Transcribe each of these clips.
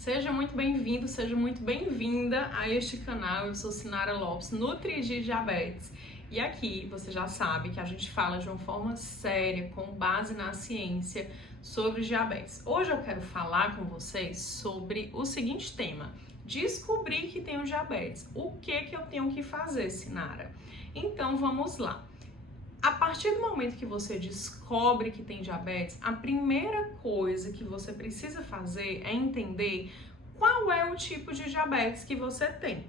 Seja muito bem-vindo, seja muito bem-vinda a este canal. Eu sou Sinara Lopes, Nutri de Diabetes. E aqui você já sabe que a gente fala de uma forma séria, com base na ciência, sobre diabetes. Hoje eu quero falar com vocês sobre o seguinte tema: descobrir que tenho diabetes. O que eu tenho que fazer, Sinara? Então vamos lá. A partir do momento que você descobre que tem diabetes, a primeira coisa que você precisa fazer é entender qual é o tipo de diabetes que você tem.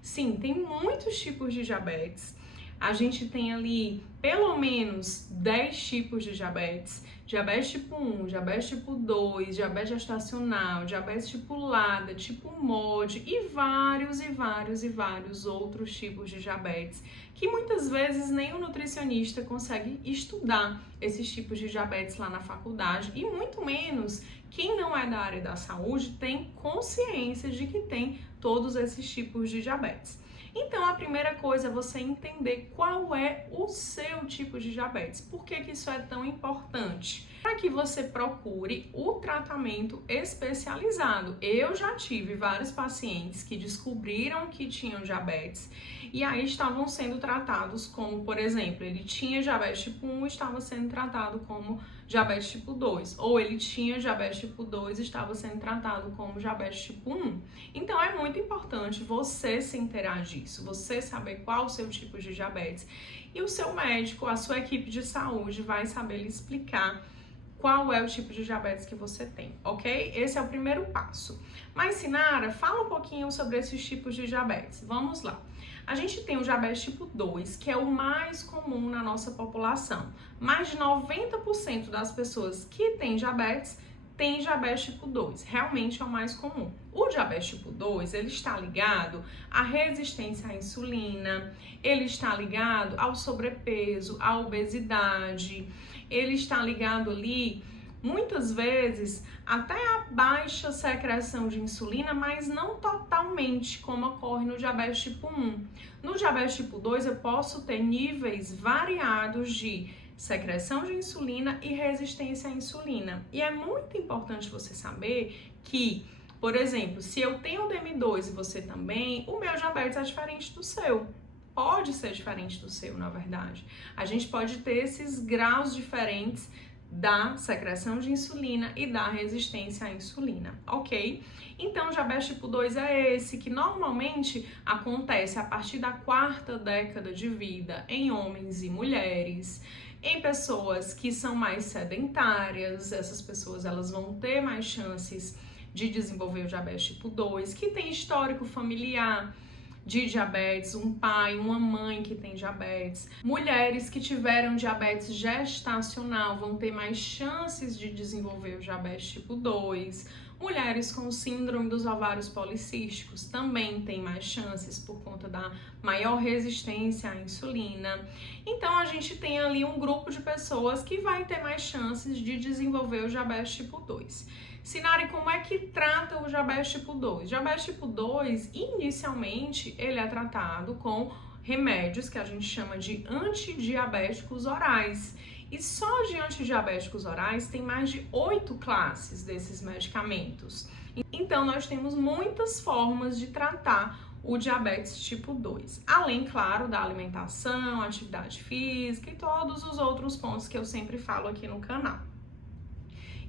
Sim, tem muitos tipos de diabetes. A gente tem ali pelo menos 10 tipos de diabetes. Diabetes tipo 1, diabetes tipo 2, diabetes gestacional, diabetes tipo LADA, tipo MOD e vários outros tipos de diabetes, que muitas vezes nem o nutricionista consegue estudar esses tipos de diabetes lá na faculdade, e muito menos quem não é da área da saúde tem consciência de que tem todos esses tipos de diabetes. Então, a primeira coisa é você entender qual é o seu tipo de diabetes. Por que isso é tão importante? Para que você procure o tratamento especializado. Eu já tive vários pacientes que descobriram que tinham diabetes e aí estavam sendo tratados como, por exemplo, ele tinha diabetes tipo 1 e estava sendo tratado como diabetes tipo 2, ou ele tinha diabetes tipo 2 e estava sendo tratado como diabetes tipo 1. Então é muito importante você se inteirar disso, você saber qual o seu tipo de diabetes, e o seu médico, a sua equipe de saúde vai saber lhe explicar qual é o tipo de diabetes que você tem, ok? Esse é o primeiro passo. Mas, Sinara, fala um pouquinho sobre esses tipos de diabetes. Vamos lá. A gente tem o diabetes tipo 2, que é o mais comum na nossa população. Mais de 90% das pessoas que têm diabetes tipo 2. Realmente é o mais comum. O diabetes tipo 2, ele está ligado à resistência à insulina, ele está ligado ao sobrepeso, à obesidade, ele está ligado ali, muitas vezes, até a baixa secreção de insulina, mas não totalmente, como ocorre no diabetes tipo 1. No diabetes tipo 2, eu posso ter níveis variados de secreção de insulina e resistência à insulina. E é muito importante você saber que, por exemplo, se eu tenho DM2 e você também, o meu diabetes é diferente do seu. Pode ser diferente do seu, na verdade. A gente pode ter esses graus diferentes da secreção de insulina e da resistência à insulina, ok? Então, o diabetes tipo 2 é esse que normalmente acontece a partir da 4ª década de vida em homens e mulheres, em pessoas que são mais sedentárias. Essas pessoas elas vão ter mais chances de desenvolver o diabetes tipo 2, que tem histórico familiar de diabetes, um pai, uma mãe que tem diabetes. Mulheres que tiveram diabetes gestacional vão ter mais chances de desenvolver o diabetes tipo 2. Mulheres com síndrome dos ovários policísticos também têm mais chances por conta da maior resistência à insulina. Então a gente tem ali um grupo de pessoas que vai ter mais chances de desenvolver o diabetes tipo 2. Sinara, como é que trata o diabetes tipo 2? Diabetes tipo 2, inicialmente, ele é tratado com remédios que a gente chama de antidiabéticos orais. E só de antidiabéticos orais tem mais de 8 classes desses medicamentos. Então, nós temos muitas formas de tratar o diabetes tipo 2. Além, claro, da alimentação, atividade física e todos os outros pontos que eu sempre falo aqui no canal.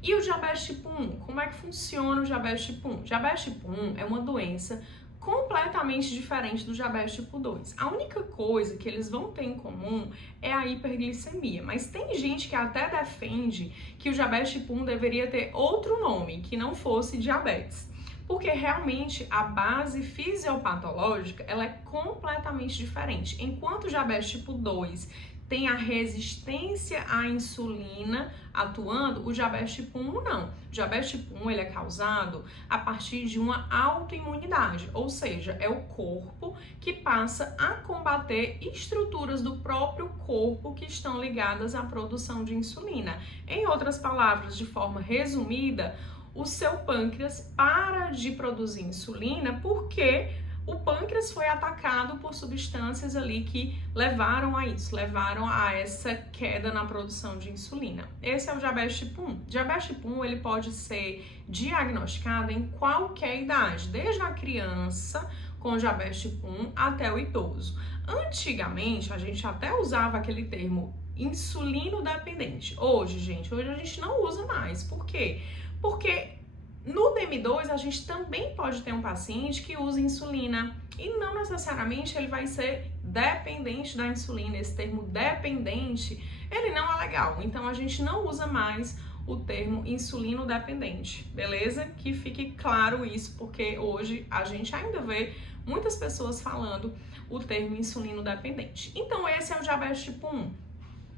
E o diabetes tipo 1? Como é que funciona o diabetes tipo 1? Diabetes tipo 1 é uma doença completamente diferente do diabetes tipo 2. A única coisa que eles vão ter em comum é a hiperglicemia, mas tem gente que até defende que o diabetes tipo 1 deveria ter outro nome, que não fosse diabetes, porque realmente a base fisiopatológica ela é completamente diferente. Enquanto o diabetes tipo 2 tem a resistência à insulina atuando, o diabetes tipo 1 não. O diabetes tipo 1 ele é causado a partir de uma autoimunidade, ou seja, é o corpo que passa a combater estruturas do próprio corpo que estão ligadas à produção de insulina. Em outras palavras, de forma resumida, o seu pâncreas para de produzir insulina porque o pâncreas foi atacado por substâncias ali que levaram a isso, levaram a essa queda na produção de insulina. Esse é o diabetes tipo 1. Diabetes tipo 1, ele pode ser diagnosticado em qualquer idade, desde a criança com diabetes tipo 1 até o idoso. Antigamente, a gente até usava aquele termo insulino dependente. Hoje, gente, a gente não usa mais. Por quê? Porque no DM2 a gente também pode ter um paciente que usa insulina e não necessariamente ele vai ser dependente da insulina. Esse termo dependente, ele não é legal. Então a gente não usa mais o termo insulino dependente, beleza? Que fique claro isso, porque hoje a gente ainda vê muitas pessoas falando o termo insulino dependente. Então esse é o diabetes tipo 1.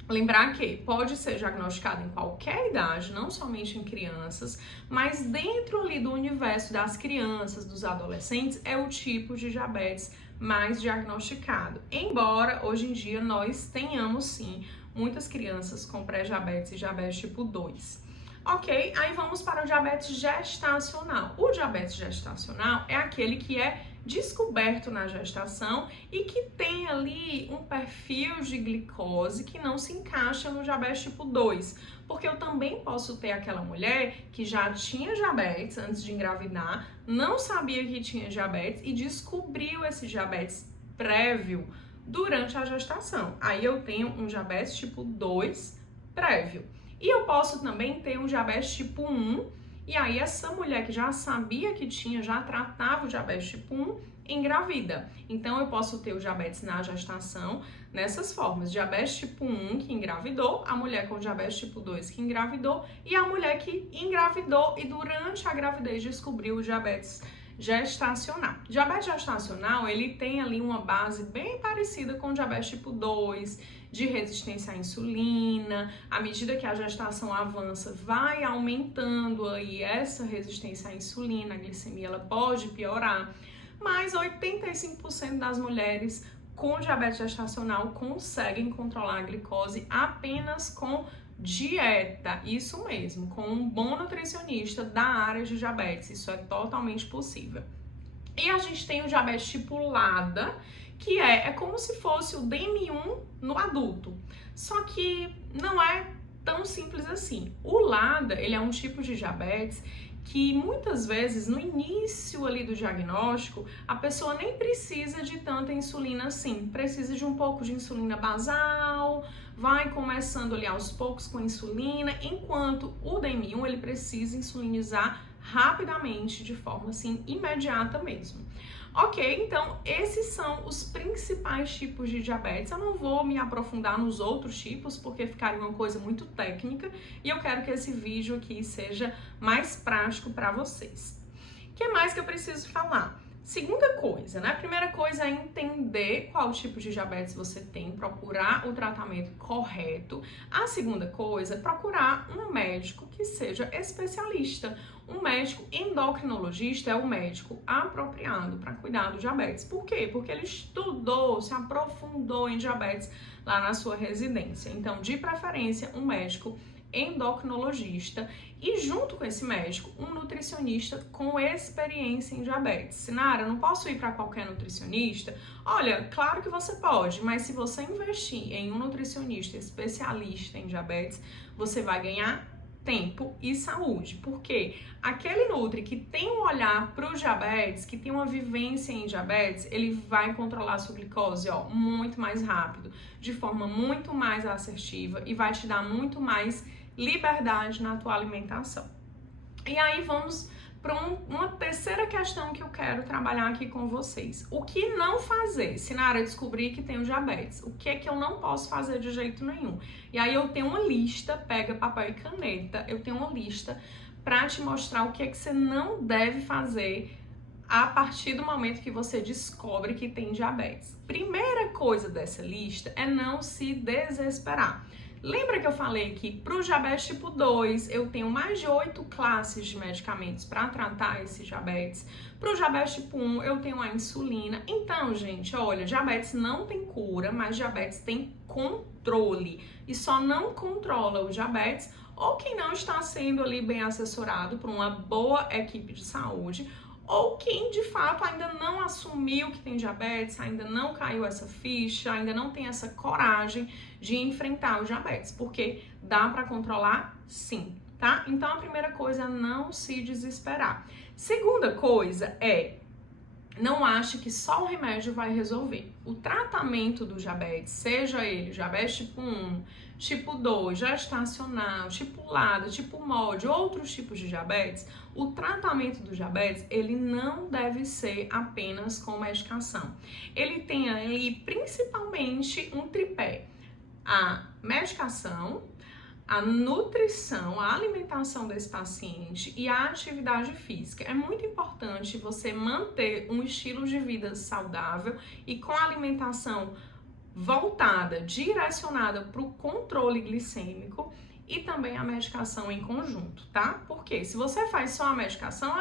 Lembrar que pode ser diagnosticado em qualquer idade, não somente em crianças, mas dentro ali do universo das crianças, dos adolescentes, é o tipo de diabetes mais diagnosticado. Embora hoje em dia nós tenhamos sim muitas crianças com pré-diabetes e diabetes tipo 2. Ok, aí vamos para o diabetes gestacional. O diabetes gestacional é aquele que é descoberto na gestação e que tem ali um perfil de glicose que não se encaixa no diabetes tipo 2. Porque eu também posso ter aquela mulher que já tinha diabetes antes de engravidar, não sabia que tinha diabetes e descobriu esse diabetes prévio durante a gestação. Aí eu tenho um diabetes tipo 2 prévio. E eu posso também ter um diabetes tipo 1, e aí essa mulher que já sabia que tinha, já tratava o diabetes tipo 1, engravida. Então eu posso ter o diabetes na gestação nessas formas: diabetes tipo 1 que engravidou, a mulher com diabetes tipo 2 que engravidou e a mulher que engravidou e durante a gravidez descobriu o diabetes gestacional. Diabetes gestacional, ele tem ali uma base bem parecida com o diabetes tipo 2, de resistência à insulina. À medida que a gestação avança, vai aumentando aí essa resistência à insulina, a glicemia ela pode piorar, mas 85% das mulheres com diabetes gestacional conseguem controlar a glicose apenas com dieta, isso mesmo, com um bom nutricionista da área de diabetes, isso é totalmente possível. E a gente tem o diabetes tipo LADA, que é como se fosse o DM1 no adulto, só que não é tão simples assim. O LADA, ele é um tipo de diabetes que muitas vezes no início ali do diagnóstico a pessoa nem precisa de tanta insulina assim, precisa de um pouco de insulina basal, vai começando ali aos poucos com insulina, enquanto o DM1 ele precisa insulinizar rapidamente, de forma assim imediata mesmo. Ok, então esses são os principais tipos de diabetes. Eu não vou me aprofundar nos outros tipos porque ficaria uma coisa muito técnica e eu quero que esse vídeo aqui seja mais prático para vocês. O que mais que eu preciso falar? Segunda coisa, né? Primeira coisa é entender qual tipo de diabetes você tem, procurar o tratamento correto. A segunda coisa é procurar um médico que seja especialista. Um médico endocrinologista é o médico apropriado para cuidar do diabetes. Por quê? Porque ele estudou, se aprofundou em diabetes lá na sua residência. Então, de preferência, um médico endocrinologista e junto com esse médico, um nutricionista com experiência em diabetes. Sinara, eu não posso ir para qualquer nutricionista? Olha, claro que você pode, mas se você investir em um nutricionista especialista em diabetes, você vai ganhar tempo e saúde, porque aquele nutri que tem um olhar para o diabetes, que tem uma vivência em diabetes, ele vai controlar a sua glicose, ó, muito mais rápido, de forma muito mais assertiva e vai te dar muito mais liberdade na tua alimentação. E aí vamos para uma terceira questão que eu quero trabalhar aqui com vocês. O que não fazer? Se na área descobrir que tenho diabetes, o que é que eu não posso fazer de jeito nenhum? E aí eu tenho uma lista, pega papel e caneta, eu tenho uma lista para te mostrar o que é que você não deve fazer a partir do momento que você descobre que tem diabetes. Primeira coisa dessa lista é não se desesperar. Lembra que eu falei que para o diabetes tipo 2 eu tenho mais de 8 classes de medicamentos para tratar esse diabetes? Para o diabetes tipo 1 eu tenho a insulina. Então, gente, olha, diabetes não tem cura, mas diabetes tem controle. E só não controla o diabetes ou quem não está sendo ali bem assessorado por uma boa equipe de saúde, ou quem de fato ainda não assumiu que tem diabetes, ainda não caiu essa ficha, ainda não tem essa coragem de enfrentar o diabetes, porque dá para controlar sim, tá? Então a primeira coisa é não se desesperar. Segunda coisa é: não ache que só o remédio vai resolver. O tratamento do diabetes, seja ele diabetes tipo 1, tipo 2, gestacional, tipo LADA, tipo MOD, outros tipos de diabetes, o tratamento do diabetes, ele não deve ser apenas com medicação. Ele tem ali principalmente um tripé: a medicação, a nutrição, a alimentação desse paciente e a atividade física. É muito importante você manter um estilo de vida saudável e com alimentação voltada, direcionada para o controle glicêmico e também a medicação em conjunto, tá? Porque se você faz só a medicação,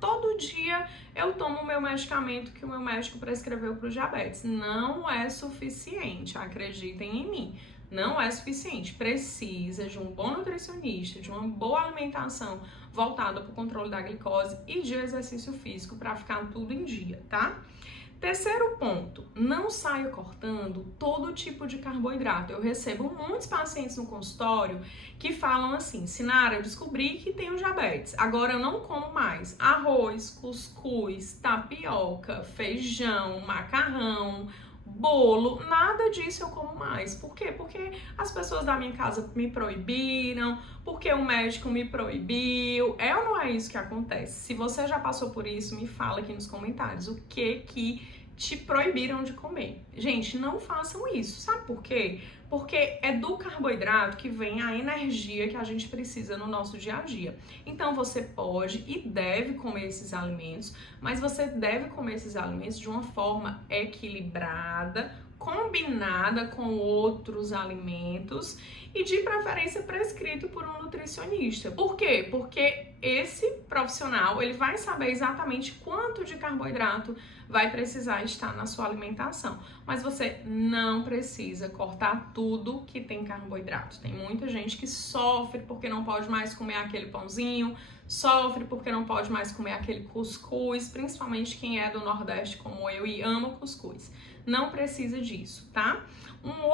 todo dia eu tomo o meu medicamento que o meu médico prescreveu para o diabetes. Não é suficiente, acreditem em mim. Não é suficiente, precisa de um bom nutricionista, de uma boa alimentação voltada para o controle da glicose e de exercício físico para ficar tudo em dia, tá? Terceiro ponto, não saia cortando todo tipo de carboidrato. Eu recebo muitos pacientes no consultório que falam assim: Sinara, eu descobri que tenho diabetes, agora eu não como mais arroz, cuscuz, tapioca, feijão, macarrão, bolo, nada disso eu como mais. Por quê? Porque as pessoas da minha casa me proibiram, porque o médico me proibiu. É ou não é isso que acontece? Se você já passou por isso, me fala aqui nos comentários o que te proibiram de comer. Gente, não façam isso. Sabe por quê? Porque é do carboidrato que vem a energia que a gente precisa no nosso dia a dia. Então você pode e deve comer esses alimentos, mas você deve comer esses alimentos de uma forma equilibrada, combinada com outros alimentos e de preferência prescrito por um nutricionista. Por quê? Porque esse profissional, ele vai saber exatamente quanto de carboidrato vai precisar estar na sua alimentação. Mas você não precisa cortar tudo que tem carboidrato. Tem muita gente que sofre porque não pode mais comer aquele pãozinho, sofre porque não pode mais comer aquele cuscuz, principalmente quem é do Nordeste como eu e ama cuscuz. Não precisa disso, tá? Uma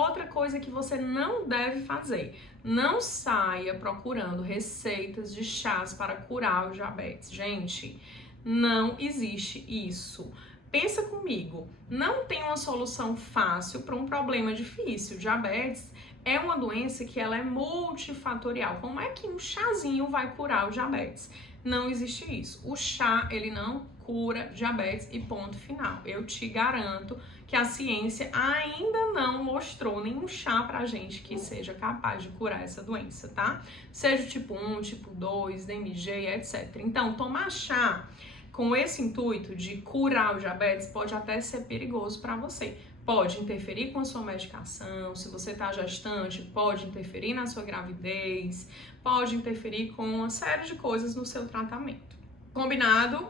outra coisa que você não deve fazer: não saia procurando receitas de chás para curar o diabetes. Gente, não existe isso. Pensa comigo, não tem uma solução fácil para um problema difícil. Diabetes é uma doença que ela é multifatorial. Como é que um chazinho vai curar o diabetes? Não existe isso. O chá, ele não cura diabetes e ponto final. Eu te garanto que a ciência ainda não mostrou nenhum chá pra gente que seja capaz de curar essa doença, tá? Seja tipo 1, tipo 2, DMG, etc. Então, tomar chá com esse intuito de curar o diabetes pode até ser perigoso para você. Pode interferir com a sua medicação, se você está gestante, pode interferir na sua gravidez, pode interferir com uma série de coisas no seu tratamento. Combinado?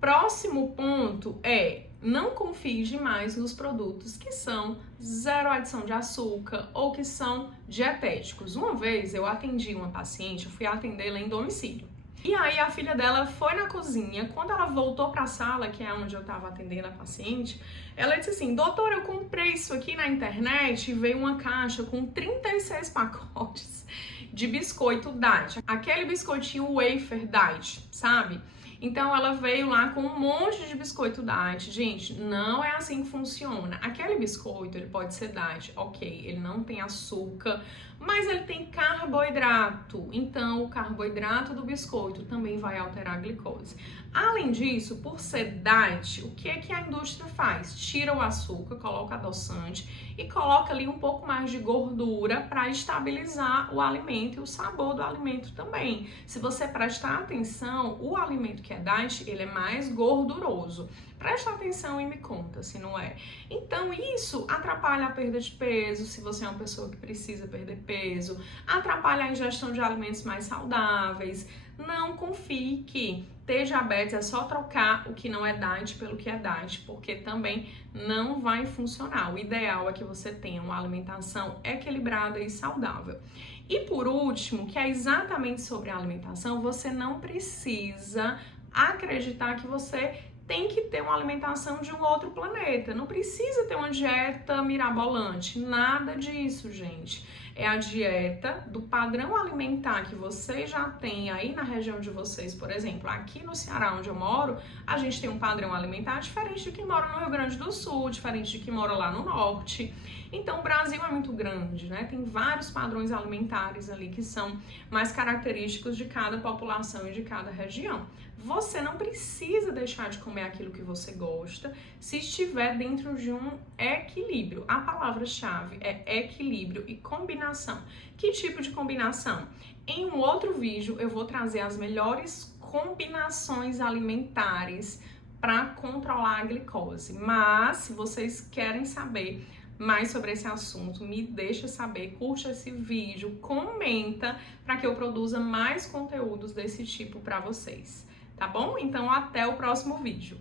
Próximo ponto é: não confie demais nos produtos que são zero adição de açúcar ou que são dietéticos. Uma vez eu atendi uma paciente, eu fui atendê-la em domicílio. E aí a filha dela foi na cozinha, quando ela voltou para a sala, que é onde eu estava atendendo a paciente, ela disse assim: doutora, eu comprei isso aqui na internet e veio uma caixa com 36 pacotes de biscoito diet. Aquele biscoitinho wafer diet, sabe? Então ela veio lá com um monte de biscoito diet. Gente, não é assim que funciona. Aquele biscoito, ele pode ser diet, ok, ele não tem açúcar, mas ele tem carboidrato. Então o carboidrato do biscoito também vai alterar a glicose. Além disso, por ser diet, o que é que a indústria faz? Tira o açúcar, coloca adoçante e coloca ali um pouco mais de gordura para estabilizar o alimento e o sabor do alimento também. Se você prestar atenção, o alimento que é diet, ele é mais gorduroso. Presta atenção e me conta se não é. Então isso atrapalha a perda de peso, se você é uma pessoa que precisa perder peso, atrapalha a ingestão de alimentos mais saudáveis. Não confie que ter diabetes é só trocar o que não é diet pelo que é diet, porque também não vai funcionar. O ideal é que você tenha uma alimentação equilibrada e saudável. E por último, que é exatamente sobre a alimentação, você não precisa acreditar que você tem que ter uma alimentação de um outro planeta. Não precisa ter uma dieta mirabolante, nada disso, gente. É a dieta do padrão alimentar que vocês já têm aí na região de vocês. Por exemplo, aqui no Ceará, onde eu moro, a gente tem um padrão alimentar diferente de quem mora no Rio Grande do Sul, diferente de quem mora lá no Norte. Então, o Brasil é muito grande, né? Tem vários padrões alimentares ali que são mais característicos de cada população e de cada região. Você não precisa deixar de comer aquilo que você gosta se estiver dentro de um equilíbrio. A palavra-chave é equilíbrio e combinação. Que tipo de combinação? Em um outro vídeo eu vou trazer as melhores combinações alimentares para controlar a glicose. Mas se vocês querem saber mais sobre esse assunto, me deixa saber, curte esse vídeo, comenta para que eu produza mais conteúdos desse tipo para vocês. Tá bom? Então até o próximo vídeo.